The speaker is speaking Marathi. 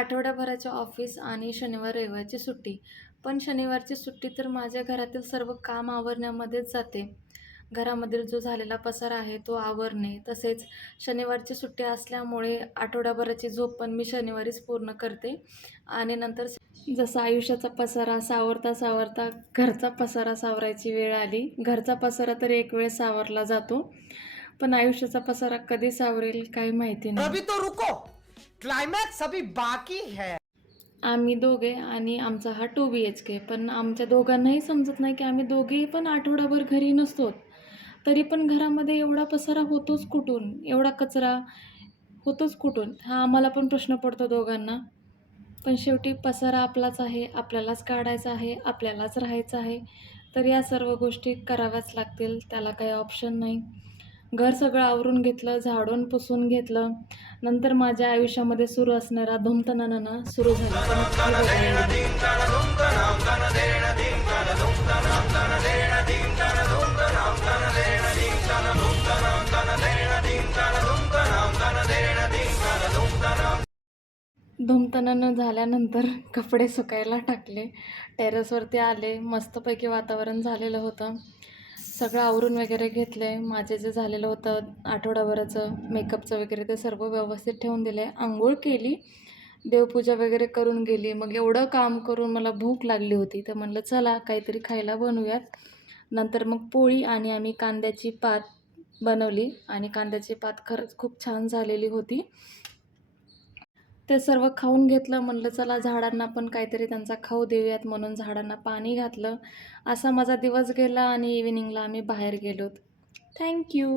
आठवड्याभराचे ऑफिस आणि शनिवार रविवारची सुट्टी. पण शनिवारची सुट्टी तर माझ्या घरातील सर्व काम आवरण्यामध्येच जाते. घरामधील जो झालेला पसारा आहे तो आवरणे तसेच शनिवारची सुट्टी असल्यामुळे आठवड्याभराची झोप पण मी शनिवारीच पूर्ण करते. आणि नंतर जसा आयुष्याचा पसारा सावरता सावरता घरचा पसारा सावरायची वेळ आली. घरचा पसारा तर एक वेळ सावरला जातो. पण आयुष्याचा पसारा कधी सावरेल काही माहिती नाही. तो रुको. क्लायमॅक्स अभी बाकी है। आम्ही दोघे आणि आमचा हा टू बी एच के पण आमच्या दोघांनाही समजत नाही की आम्ही दोघेही पण आठवडाभर घरी नसतो तरी पण घरामध्ये एवढा पसारा होतोच कुठून? एवढा कचरा होतोच कुठून? हा आम्हाला पण प्रश्न पडतो दोघांना. पण शेवटी पसारा आपलाच आहे आपल्यालाच काढायचा आहे आपल्यालाच राहायचं आहे. तर या सर्व गोष्टी कराव्याच लागतील त्याला काही ऑप्शन नाही. घर सगळं आवरून घेतलं झाडून पुसून घेतलं. नंतर माझ्या आयुष्यामध्ये सुरू असणारा धुमतनाना सुरू झाला. पण धुमतनानं झाल्यानंतर कपडे सुकायला टाकले. टेरेसवरती आले. मस्तपैकी वातावरण झालेलं होतं. सगळं आवरून वगैरे घेतलं. आहे माझे जे झालेलं होतं आठवडाभराचं मेकअपचं वगैरे ते सर्व व्यवस्थित ठेवून दिले. आंघोळ केली. देवपूजा वगैरे करून गेली. मग एवढं काम करून मला भूक लागली होती. तर म्हणलं चला काहीतरी खायला बनवूयात. नंतर मग पोळी आणि आम्ही कांद्याची पात बनवली. आणि कांद्याची पात खरंच खूप छान झालेली होती. ते सर्व खाऊन घेतलं म्हणलं चला झाडांना पण काहीतरी त्यांचा खाऊ देऊयात म्हणून झाडांना पाणी घातलं. असा माझा दिवस गेला आणि इव्हिनिंगला आम्ही बाहेर गेलोत. थँक्यू